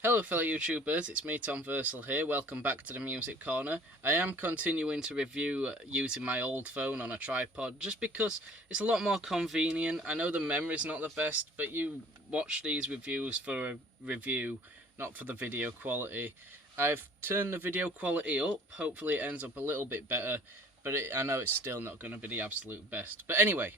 Hello fellow YouTubers, it's me Tom Versal here, welcome back to the Music Corner. I am continuing to review using my old phone on a tripod just because it's a lot more convenient. I know the memory's not the best, but you watch these reviews for a review, not for the video quality. I've turned the video quality up, hopefully it ends up a little bit better, but I know it's still not going to be the absolute best. But anyway,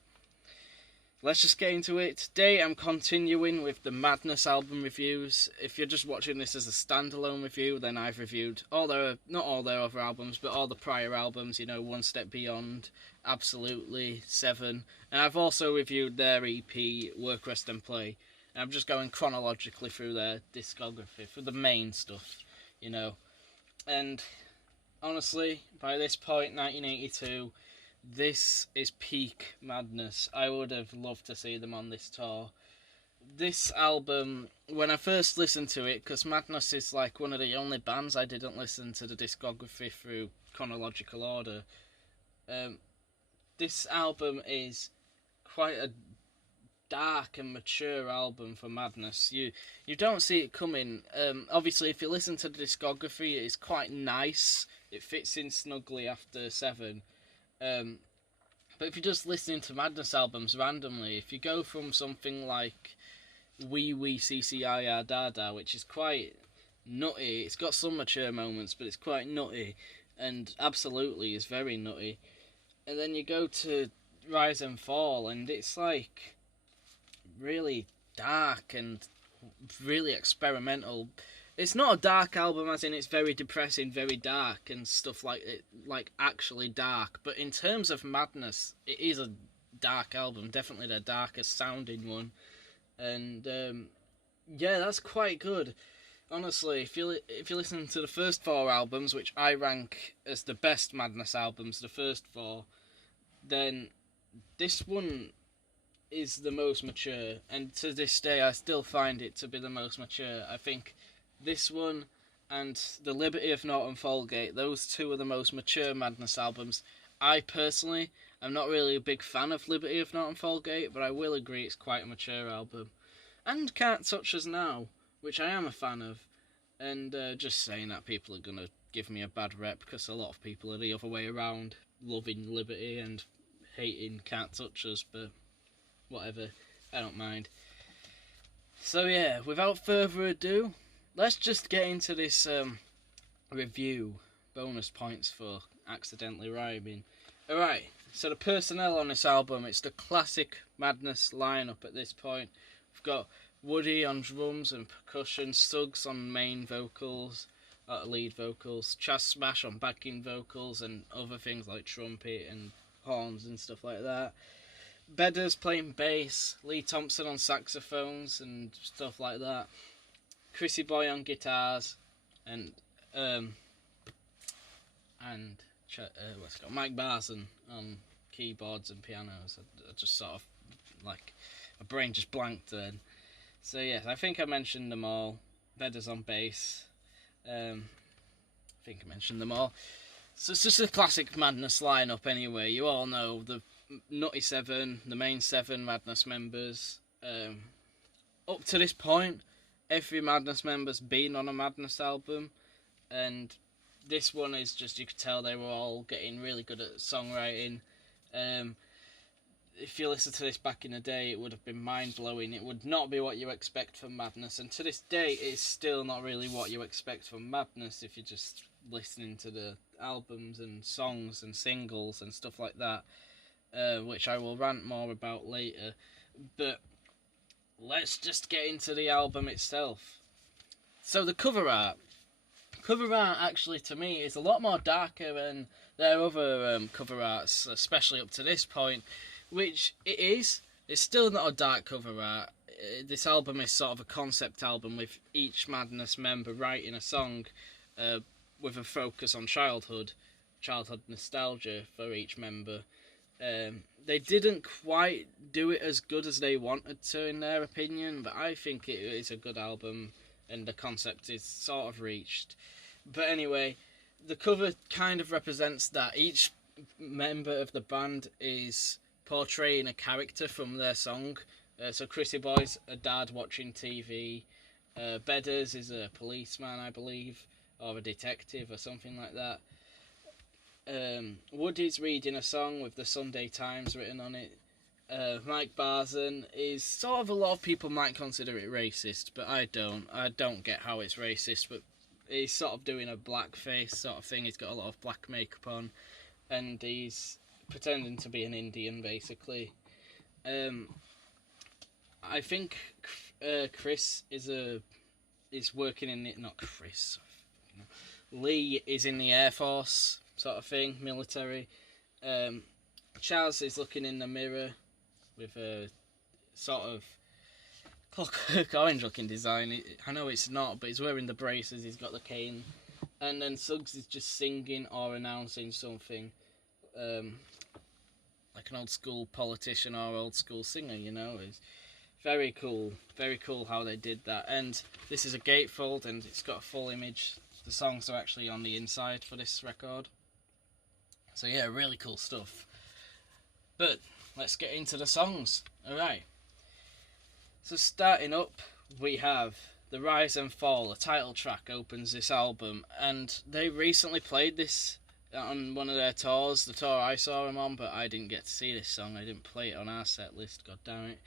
let's just get into it. Today I'm continuing with the Madness album reviews. If you're just watching this as a standalone review, then I've reviewed not all their other albums, but all the prior albums, One Step Beyond, Absolutely, Seven. And I've also reviewed their EP, Work, Rest and Play. And I'm just going chronologically through their discography, for the main stuff, And honestly, by this point, 1982... this is peak Madness. I would have loved to see them on this tour. This album, when I first listened to it, because Madness is like one of the only bands I didn't listen to the discography through chronological order. This album is quite a dark and mature album for Madness. You don't see it coming. Obviously, if you listen to the discography, it's quite nice. It fits in snugly after Seven. But if you're just listening to Madness albums randomly, if you go from something like Wee Wee CCIR Dada, which is quite nutty, it's got some mature moments, but it's quite nutty, and Absolutely is very nutty, and then you go to Rise and Fall, and it's like really dark and really experimental. It's not a dark album as in it's very depressing, very dark and stuff like it, like actually dark. But in terms of Madness, it is a dark album, definitely the darkest sounding one. And yeah, that's quite good. Honestly, if you listen to the first four albums, which I rank as the best Madness albums, the first four, then this one is the most mature. And to this day, I still find it to be the most mature. I think this one and The Liberty of Norton Folgate, those two are the most mature Madness albums. I personally am not really a big fan of Liberty of Norton Folgate, but I will agree it's quite a mature album. And Can't Touch Us Now, which I am a fan of. And just saying that, people are going to give me a bad rep because a lot of people are the other way around, loving Liberty and hating Can't Touch Us, but whatever, I don't mind. So yeah, without further ado, let's just get into this review. Bonus points for accidentally rhyming. Alright, so the personnel on this album, it's the classic Madness lineup at this point. We've got Woody on drums and percussion, Suggs on main vocals, lead vocals, Chas Smash on backing vocals and other things like trumpet and horns and stuff like that. Bedders playing bass, Lee Thompson on saxophones and stuff like that. Chrissy Boy on guitars, and what's it called? Mike Barson on keyboards and pianos. I just sort of like my brain just blanked then. So yes, I think I mentioned them all. Bedders on bass. I think I mentioned them all. So it's just a classic Madness lineup anyway. You all know the Nutty Seven, the main seven Madness members. Up to this point, every Madness member's been on a Madness album, and this one is just, you could tell they were all getting really good at songwriting. If you listen to this back in the day, it would have been mind-blowing. It would not be what you expect from Madness, and to this day, it's still not really what you expect from Madness if you're just listening to the albums and songs and singles and stuff like that, which I will rant more about later. But let's just get into the album itself. So the cover art actually to me is a lot more darker than their other cover arts, especially up to this point, which it is. It's still not a dark cover art. This album is sort of a concept album with each Madness member writing a song with a focus on childhood nostalgia for each member. They didn't quite do it as good as they wanted to, in their opinion, but I think it is a good album and the concept is sort of reached. But anyway, the cover kind of represents that each member of the band is portraying a character from their song. So Chrissy Boy's a dad watching TV, Bedders is a policeman, I believe, or a detective or something like that. Woody's reading a song with the Sunday Times written on it. Mike Barzan is sort of, a lot of people might consider it racist, but I don't. I don't get how it's racist, but he's sort of doing a blackface sort of thing. He's got a lot of black makeup on, and he's pretending to be an Indian, basically. I think Chris is working in the, not Chris. Lee is in the Air Force sort of thing, military. Chaz is looking in the mirror with a sort of Clockwork Orange looking design. I know it's not, but he's wearing the braces, he's got the cane. And then Suggs is just singing or announcing something. Like an old school politician or old school singer, you know. It's very cool how they did that. And this is a gatefold, and it's got a full image. The songs are actually on the inside for this record. So yeah, really cool stuff. But let's get into the songs. Alright. So starting up, we have The Rise and Fall, a title track opens this album, and they recently played this on one of their tours, the tour I saw them on, but I didn't get to see this song. I didn't play it on our set list, god damn it.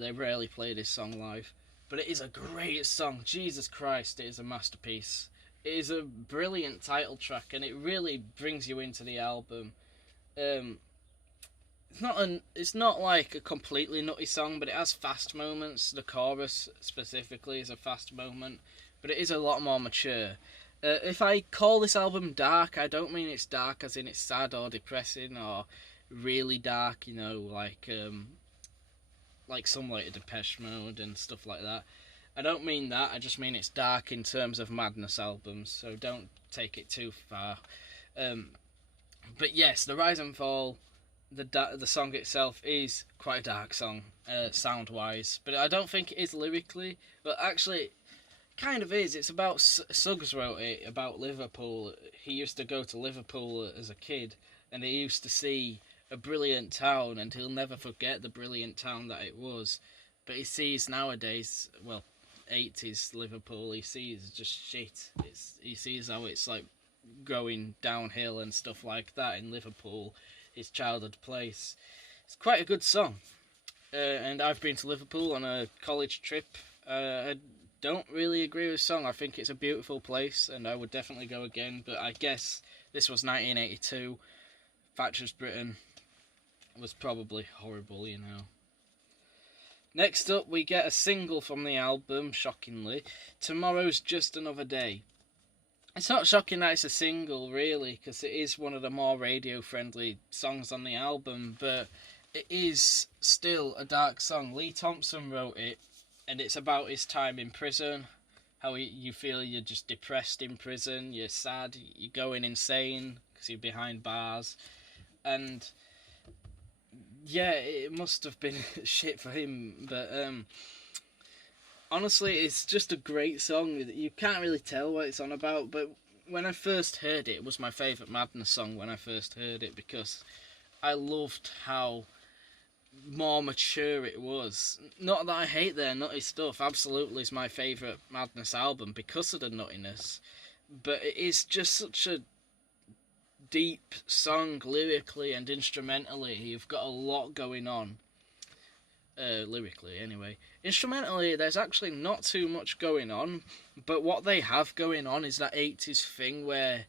They rarely play this song live, but it is a great song. Jesus Christ, it is a masterpiece. It is a brilliant title track, and it really brings you into the album. It's not like a completely nutty song, but it has fast moments. The chorus specifically is a fast moment, but it is a lot more mature. If I call this album dark, I don't mean it's dark as in it's sad or depressing or really dark, you know, like some later Depeche Mode and stuff like that. I don't mean that, I just mean it's dark in terms of Madness albums, so don't take it too far. But yes, The Rise and Fall, the song itself is quite a dark song, sound-wise, but I don't think it is lyrically, but actually, kind of is. It's about, Suggs wrote it about Liverpool. He used to go to Liverpool as a kid, and he used to see a brilliant town, and he'll never forget the brilliant town that it was. But he sees nowadays, well, 80s Liverpool, he sees just shit. He sees how it's like going downhill and stuff like that in Liverpool, his childhood place. It's quite a good song. And I've been to Liverpool on a college trip. I don't really agree with the song. I think it's a beautiful place, and I would definitely go again. But I guess this was 1982. Thatcher's Britain was probably horrible, you know. Next up, we get a single from the album, shockingly. Tomorrow's Just Another Day. It's not shocking that it's a single, really, because it is one of the more radio-friendly songs on the album, but it is still a dark song. Lee Thompson wrote it, and it's about his time in prison, how you feel you're just depressed in prison, you're sad, you're going insane because you're behind bars, and yeah, it must have been shit for him, but honestly, it's just a great song. You can't really tell what it's on about, but when I first heard it, it was my favourite Madness song when I first heard it, because I loved how more mature it was. Not that I hate their nutty stuff, absolutely is my favourite Madness album because of the nuttiness, but it is just such a deep song lyrically and instrumentally. You've got a lot going on. Lyrically, anyway. Instrumentally, there's actually not too much going on, but what they have going on is that 80s thing where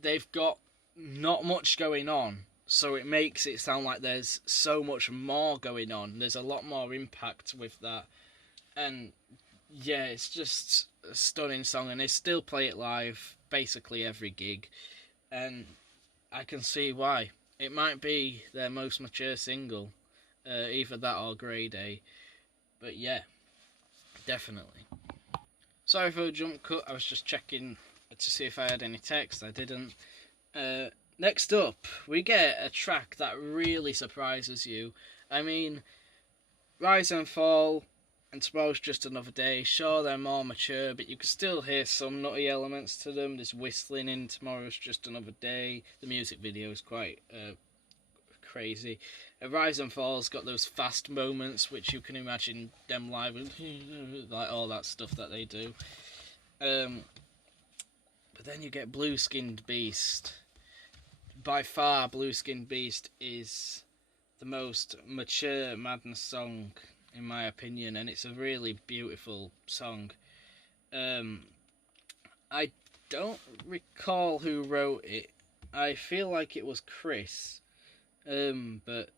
they've got not much going on, so it makes it sound like there's so much more going on. There's a lot more impact with that, and yeah, it's just a stunning song, and they still play it live basically every gig, and I can see why. It might be their most mature single, either that or Grey Day, but yeah, definitely. Sorry for a jump cut, I was just checking to see if I had any text. I didn't. Next up, we get a track that really surprises you. I mean, Rise and Fall and Tomorrow's Just Another Day, sure, they're more mature, but you can still hear some nutty elements to them. There's whistling in Tomorrow's Just Another Day. The music video is quite crazy. Rise and Fall's got those fast moments, which you can imagine them live, like all that stuff that they do. But then you get Blue Skinned Beast. By far, Blue Skinned Beast is the most mature Madness song, in my opinion, and it's a really beautiful song. I don't recall who wrote it. I feel like it was Chris, but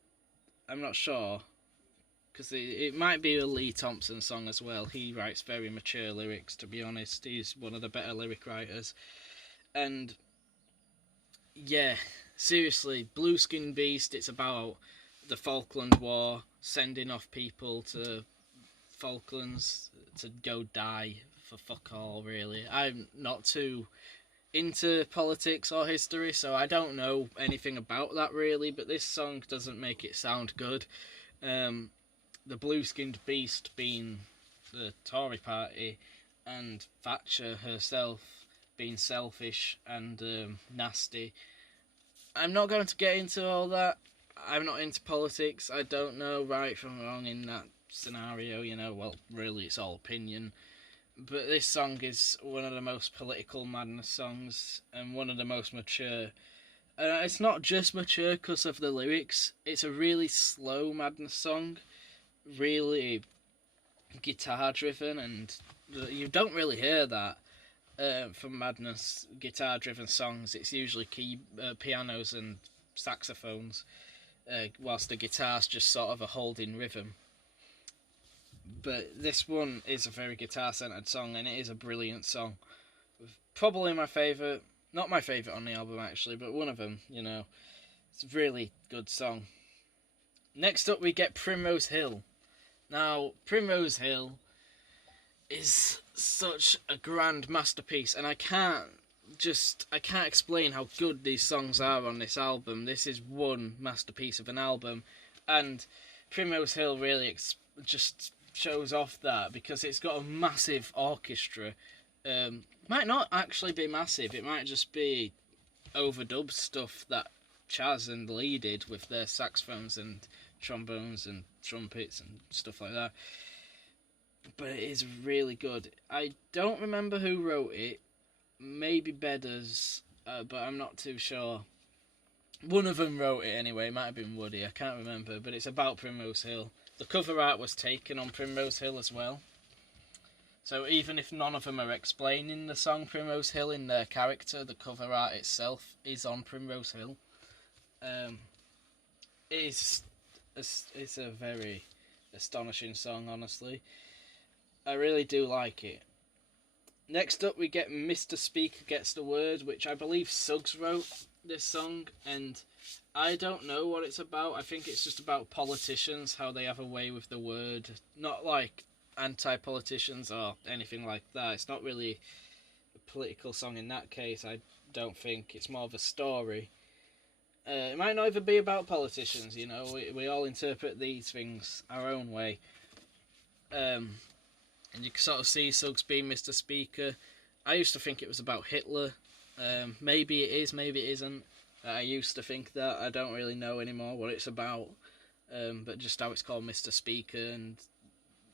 I'm not sure, because it might be a Lee Thompson song as well. He writes very mature lyrics, to be honest. He's one of the better lyric writers. And yeah, seriously, Blue Skinned Beast, it's about the Falkland War, sending off people to Falklands to go die for fuck all, really. I'm not too into politics or history, so I don't know anything about that really, but this song doesn't make it sound good. The Blue Skinned Beast being the Tory party, and Thatcher herself being selfish and nasty. I'm not going to get into all that. I'm not into politics. I don't know right from wrong in that scenario, you know. Well, really, it's all opinion. But this song is one of the most political Madness songs and one of the most mature. It's not just mature because of the lyrics. It's a really slow Madness song, really guitar driven, and you don't really hear that from Madness guitar driven songs. It's usually pianos and saxophones, whilst the guitar's just sort of a holding rhythm. But this one is a very guitar-centered song, and it is a brilliant song. Probably my favourite. Not my favourite on the album, actually, but one of them, you know. It's a really good song. Next up, we get Primrose Hill. Now, Primrose Hill is such a grand masterpiece, and I can't explain how good these songs are on this album. This is one masterpiece of an album, and Primrose Hill really just shows off that, because it's got a massive orchestra. Might not actually be massive, it might just be overdubbed stuff that Chas and Lee did with their saxophones and trombones and trumpets and stuff like that. But it is really good. I don't remember who wrote it. Maybe Bedders, but I'm not too sure. One of them wrote it anyway. It might have been Woody. I can't remember. But it's about Primrose Hill. The cover art was taken on Primrose Hill as well. So even if none of them are explaining the song Primrose Hill in their character, the cover art itself is on Primrose Hill. It's a very astonishing song, honestly. I really do like it. Next up, we get Mr. Speaker Gets the Word, which I believe Suggs wrote this song, and I don't know what it's about. I think it's just about politicians, how they have a way with the word. Not like anti-politicians or anything like that. It's not really a political song in that case, I don't think. It's more of a story. It might not even be about politicians, you know. We all interpret these things our own way. And you can sort of see Suggs being Mr. Speaker. I used to think it was about Hitler. Maybe it is, maybe it isn't. I used to think that. I don't really know anymore what it's about. But just how it's called Mr. Speaker. And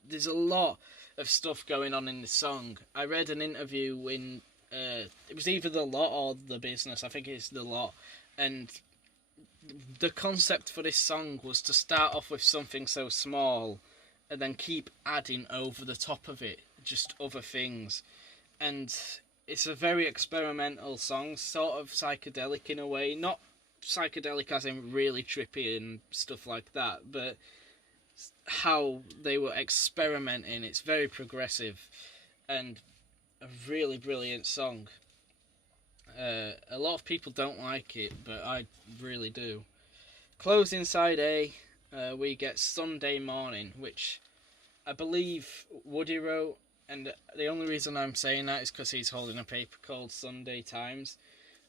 there's a lot of stuff going on in this song. I read an interview when it was either The Lot or The Business. I think it's The Lot. And the concept for this song was to start off with something so small and then keep adding over the top of it just other things. And it's a very experimental song, sort of psychedelic in a way. Not psychedelic as in really trippy and stuff like that, but how they were experimenting. It's very progressive and a really brilliant song. A lot of people don't like it, but I really do. Closing side A, we get Sunday Morning, which I believe Woody wrote, and the only reason I'm saying that is because he's holding a paper called Sunday Times.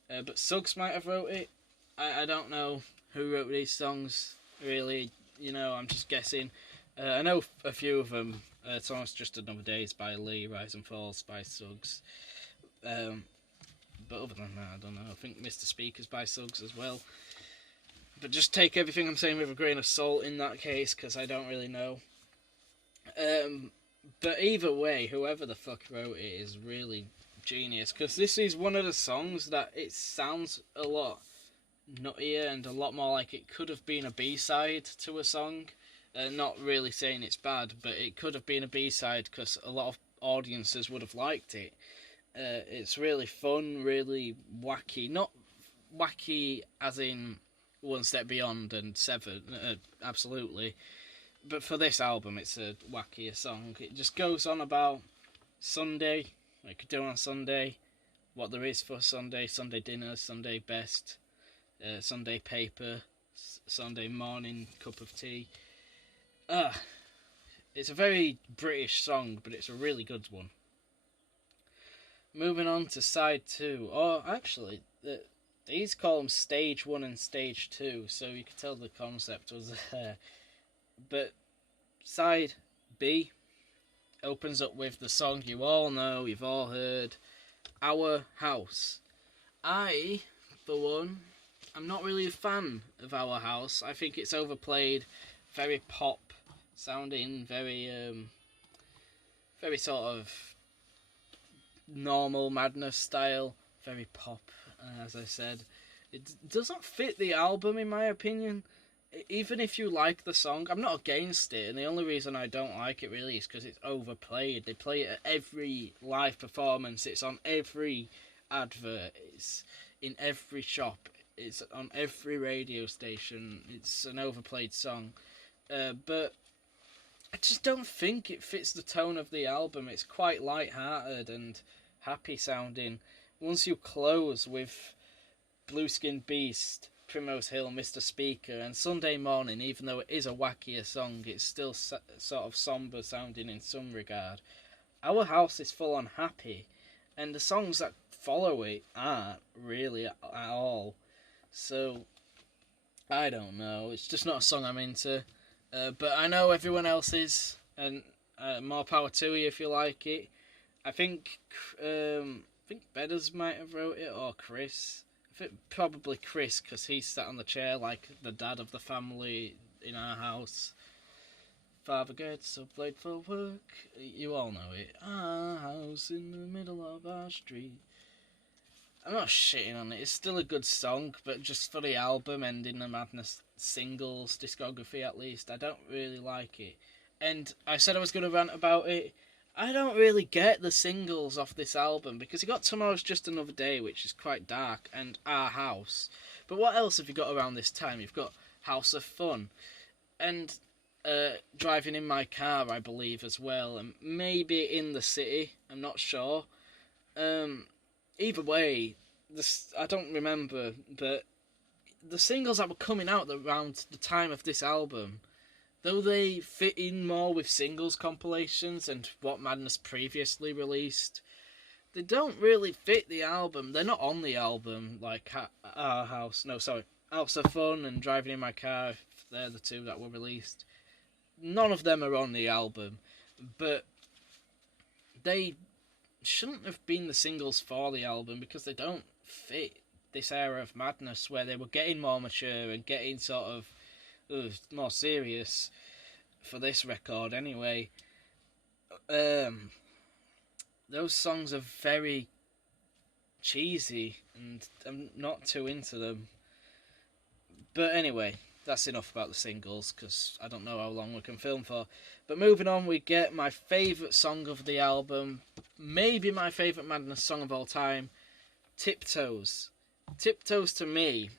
But Suggs might have wrote it. I don't know who wrote these songs, really. You know, I'm just guessing. I know a few of them. Thomas Just Another Days by Lee, Rise and Falls by Suggs. But other than that, I don't know. I think Mr. Speaker's by Suggs as well. But just take everything I'm saying with a grain of salt in that case, because I don't really know. But either way, whoever the fuck wrote it is really genius, because this is one of the songs that it sounds a lot nuttier and a lot more like it could have been a B-side to a song. Not really saying it's bad, but it could have been a B-side because a lot of audiences would have liked it. It's really fun, really wacky. Not wacky as in One Step Beyond and Seven, absolutely. But for this album, it's a wackier song. It just goes on about Sunday, what you could do on Sunday, what there is for Sunday, Sunday dinner, Sunday best, Sunday paper, Sunday morning cup of tea. It's a very British song, but it's a really good one. Moving on to side 2, or actually, these call them stage 1 and stage 2, so you could tell the concept was there. But side B opens up with the song you all know, you've all heard, Our House. I, for one, I'm not really a fan of Our House. I think it's overplayed, very pop sounding, very sort of normal Madness style, very pop, as I said. It doesn't fit the album in my opinion. Even if you like the song, I'm not against it, and the only reason I don't like it really is because it's overplayed. They play it at every live performance, it's on every advert, it's in every shop, it's on every radio station, it's an overplayed song. But I just don't think it fits the tone of the album. It's quite light-hearted and happy sounding. Once you close with Blueskin Beast, Primrose Hill, Mr. Speaker, and Sunday Morning, even though it is a wackier song, it's still sort of somber sounding in some regard. Our House is full on happy, and the songs that follow it aren't really at all. So, I don't know, it's just not a song I'm into. But I know everyone else is, and more power to you if you like it. I think Bedders might have wrote it, or Chris. Probably Chris, because he sat on the chair like the dad of the family in our house. Father gets up late for work. You all know it. Our house in the middle of our street. I'm not shitting on it. It's still a good song, but just for the album and in the Madness singles discography at least, I don't really like it. And I said I was going to rant about it. I don't really get the singles off this album, because you got Tomorrow's Just Another Day, which is quite dark, and Our House. But what else have you got around this time? You've got House of Fun, and Driving in My Car, I believe, as well, and maybe In the City, I'm not sure. Either way, I don't remember, but the singles that were coming out around the time of this album, though they fit in more with singles compilations and what Madness previously released, they don't really fit the album. They're not on the album, like Our House. No, sorry. House of Fun and Driving in My Car, they're the two that were released. None of them are on the album, but they shouldn't have been the singles for the album, because they don't fit this era of Madness where they were getting more mature and getting sort of more serious for this record anyway. Those songs are very cheesy and I'm not too into them. But anyway, that's enough about the singles, because I don't know how long we can film for. But moving on, we get my favourite song of the album, maybe my favourite Madness song of all time, Tiptoes. Tiptoes to me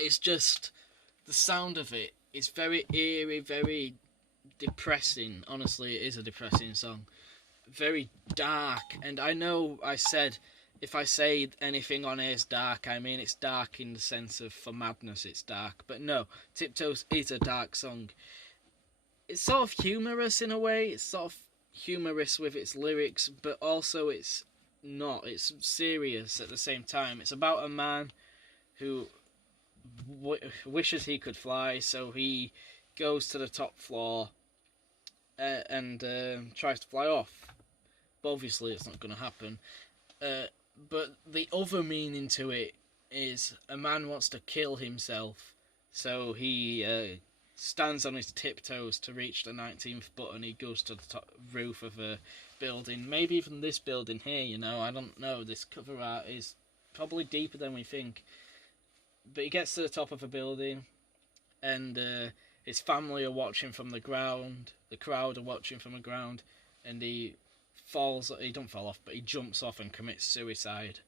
is just, the sound of it is very eerie, very depressing. Honestly, it is a depressing song. Very dark, and I know I said if I say anything on here is dark, I mean it's dark in the sense of for Madness it's dark. But no, Tiptoes is a dark song. It's sort of humorous in a way. It's sort of humorous with its lyrics, but also it's not. It's serious at the same time. It's about a man who wishes he could fly, so he goes to the top floor and tries to fly off. But obviously it's not going to happen. But the other meaning to it is a man wants to kill himself So he stands on his tiptoes to reach the 19th button. He goes to the top roof of a building, maybe even this building here, you know, I don't know. This cover art is probably deeper than we think. But he gets to the top of a building, and his family are watching from the ground. The crowd are watching from the ground, and he falls. He don't fall off, but he jumps off and commits suicide.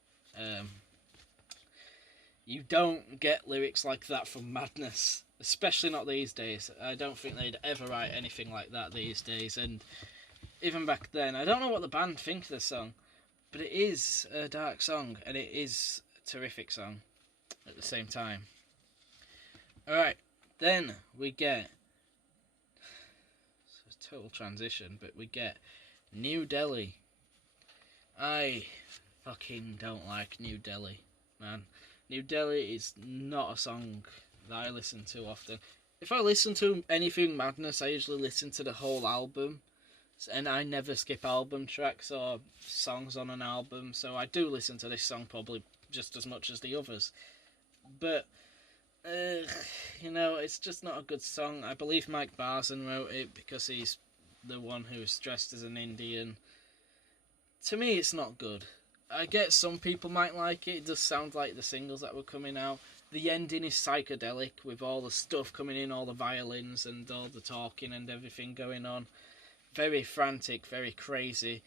You don't get lyrics like that from Madness, especially not these days. I don't think they'd ever write anything like that these days. And even back then, I don't know what the band think of the song, but it is a dark song, and it is a terrific song at the same time. Alright, then we get, it's a total transition, but we get New Delhi. I fucking don't like New Delhi, man. New Delhi is not a song that I listen to often. If I listen to anything Madness, I usually listen to the whole album, and I never skip album tracks or songs on an album, so I do listen to this song probably just as much as the others. But you know, it's just not a good song. I believe Mike Barzan wrote it because he's the one who's dressed as an Indian. To me, it's not good. I get some people might like it. It does sound like the singles that were coming out. The ending is psychedelic with all the stuff coming in, all the violins and all the talking and everything going on. Very frantic, very crazy.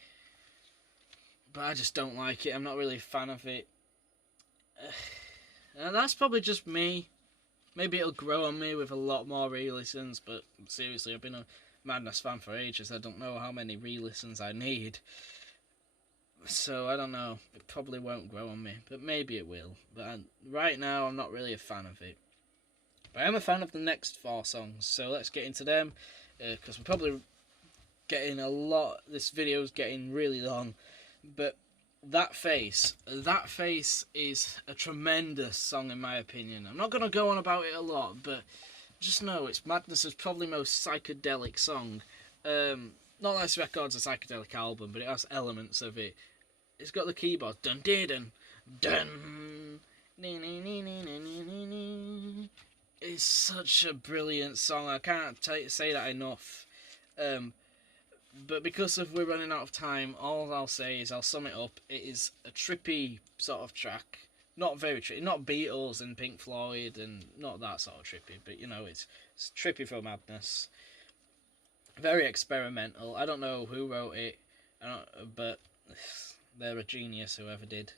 But I just don't like it. I'm not really a fan of it. And that's probably just me. Maybe it'll grow on me with a lot more re-listens, but seriously, I've been a Madness fan for ages. I don't know how many re-listens I need. So, I don't know. It probably won't grow on me, but maybe it will. But right now, I'm not really a fan of it. But I am a fan of the next 4 songs, so let's get into them. Because we're probably getting a lot... This video's getting really long. But That Face is a tremendous song in my opinion. I'm not going to go on about it a lot, but just know it's Madness's probably most psychedelic song. Not that this record's a psychedelic album, but it has elements of it. It's got the keyboard dun dun dun. It's such a brilliant song. I can't say that enough. But because we're running out of time, all I'll say is I'll sum it up. It is a trippy sort of track. Not very trippy. Not Beatles and Pink Floyd and not that sort of trippy. But, you know, it's trippy for Madness. Very experimental. I don't know who wrote it, but they're a genius, whoever did.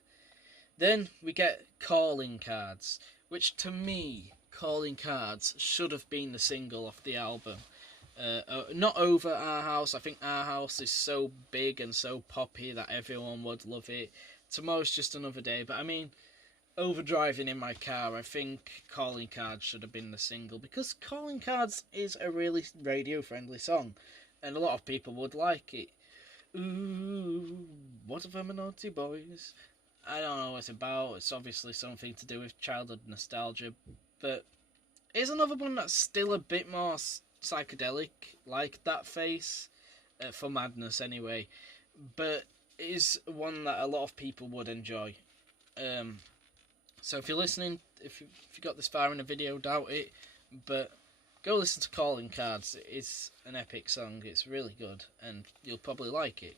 Then we get Calling Cards, which to me, Calling Cards should have been the single off the album. Not over Our House. I think Our House is so big and so poppy that everyone would love it. Tomorrow's Just Another Day, but I mean, over driving in my car, I think Calling Cards should have been the single, because Calling Cards is a really radio-friendly song, and a lot of people would like it. Ooh, what if I'm a naughty boys? I don't know what it's about. It's obviously something to do with childhood nostalgia, but it's another one that's still a bit more psychedelic, like That Face, for Madness anyway, but it is one that a lot of people would enjoy. So if you're listening, if you got this far in the video, doubt it, but go listen to Calling Cards. It's an epic song. It's really good, and you'll probably like it.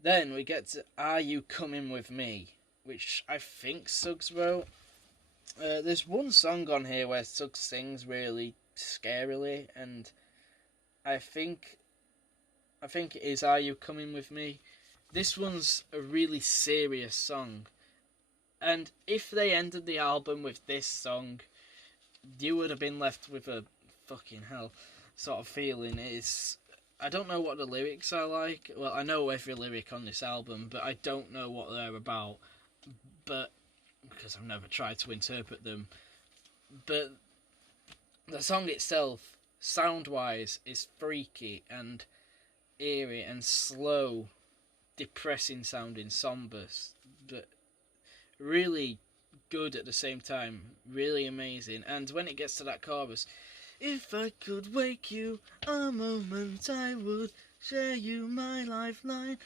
Then we get to Are You Coming With Me, which I think Suggs wrote. There's one song on here where Suggs sings really scarily, and I think it is Are You Coming With Me. This one's a really serious song, and if they ended the album with this song, you would have been left with a fucking hell sort of feeling. I don't know what the lyrics are like. Well, I know every lyric on this album, but I don't know what they're about, but because I've never tried to interpret them. But the song itself, sound-wise, is freaky and eerie and slow, depressing sounding, somber, but really good at the same time, really amazing. And when it gets to that chorus, if I could wake you a moment, I would share you my lifeline.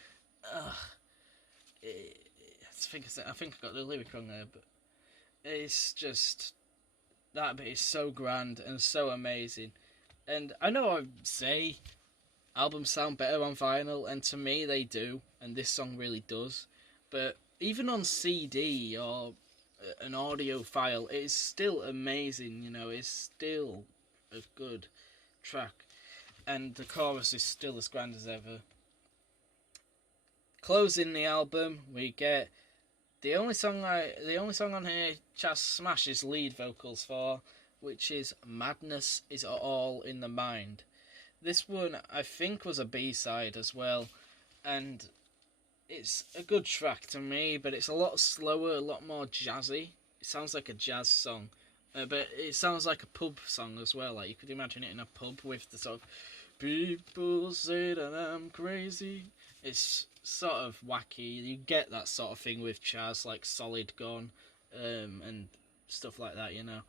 I think I got the lyric wrong there, but it's just that bit is so grand and so amazing. And I know I say albums sound better on vinyl, and to me they do, and this song really does. But even on CD or an audio file, it's still amazing, you know, it's still a good track. And the chorus is still as grand as ever. Closing the album, we get the only song on here Chas smashes lead vocals for, which is Madness Is All in the Mind. This one I think was a B-side as well, and it's a good track to me, but it's a lot slower, a lot more jazzy. It sounds like a jazz song, but it sounds like a pub song as well. Like you could imagine it in a pub with the sort of people say that I'm crazy. It's sort of wacky. You get that sort of thing with Chas, like Solid Gone, and stuff like that, you know.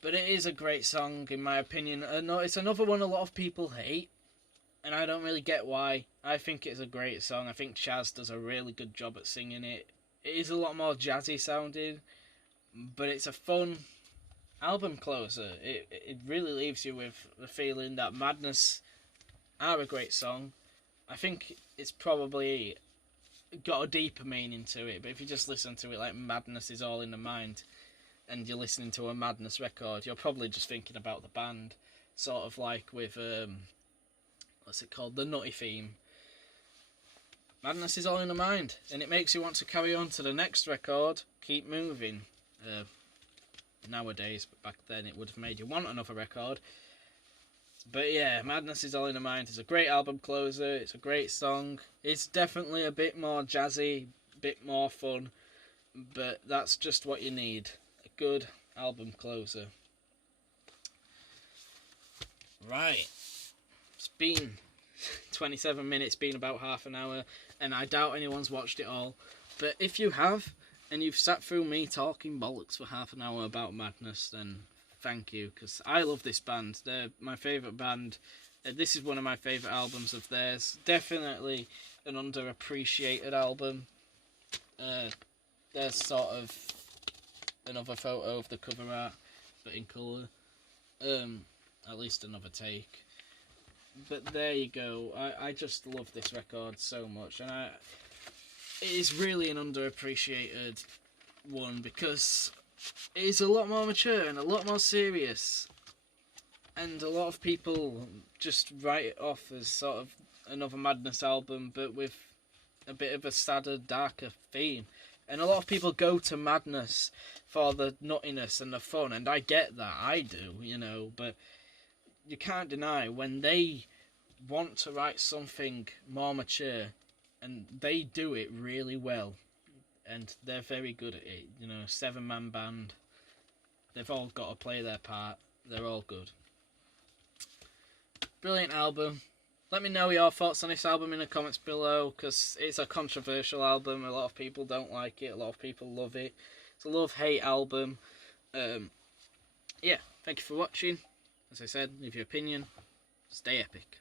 But it is a great song, in my opinion. It's another one a lot of people hate, and I don't really get why. I think it's a great song. I think Chas does a really good job at singing it. It is a lot more jazzy sounding, but it's a fun album closer. It really leaves you with the feeling that Madness are a great song. I think it's probably got a deeper meaning to it, but if you just listen to it like Madness Is All in the Mind, and you're listening to a Madness record, you're probably just thinking about the band, sort of like with what's it called, the Nutty Theme. Madness Is All in the Mind, and it makes you want to carry on to the next record, keep moving. Nowadays, but back then it would have made you want another record. But yeah, Madness Is All in the Mind is a great album closer. It's a great song. It's definitely a bit more jazzy, a bit more fun, but that's just what you need. A good album closer. Right. It's been 27 minutes, been about half an hour, and I doubt anyone's watched it all. But if you have, and you've sat through me talking bollocks for half an hour about Madness, then thank you, because I love this band. They're my favourite band. This is one of my favourite albums of theirs. Definitely an underappreciated album. There's sort of another photo of the cover art, but in colour. At least another take. But there you go. I just love this record so much, and it is really an underappreciated one because it is a lot more mature and a lot more serious, and a lot of people just write it off as sort of another Madness album, but with a bit of a sadder, darker theme. And a lot of people go to Madness for the nuttiness and the fun, and I get that, I do, you know, but you can't deny when they want to write something more mature, and they do it really well, and they're very good at it, you know, 7-man band, they've all got to play their part, they're all good. Brilliant album. Let me know your thoughts on this album in the comments below, because it's a controversial album. A lot of people don't like it, a lot of people love it. It's a love-hate album. Yeah, thank you for watching. As I said, leave your opinion. Stay epic.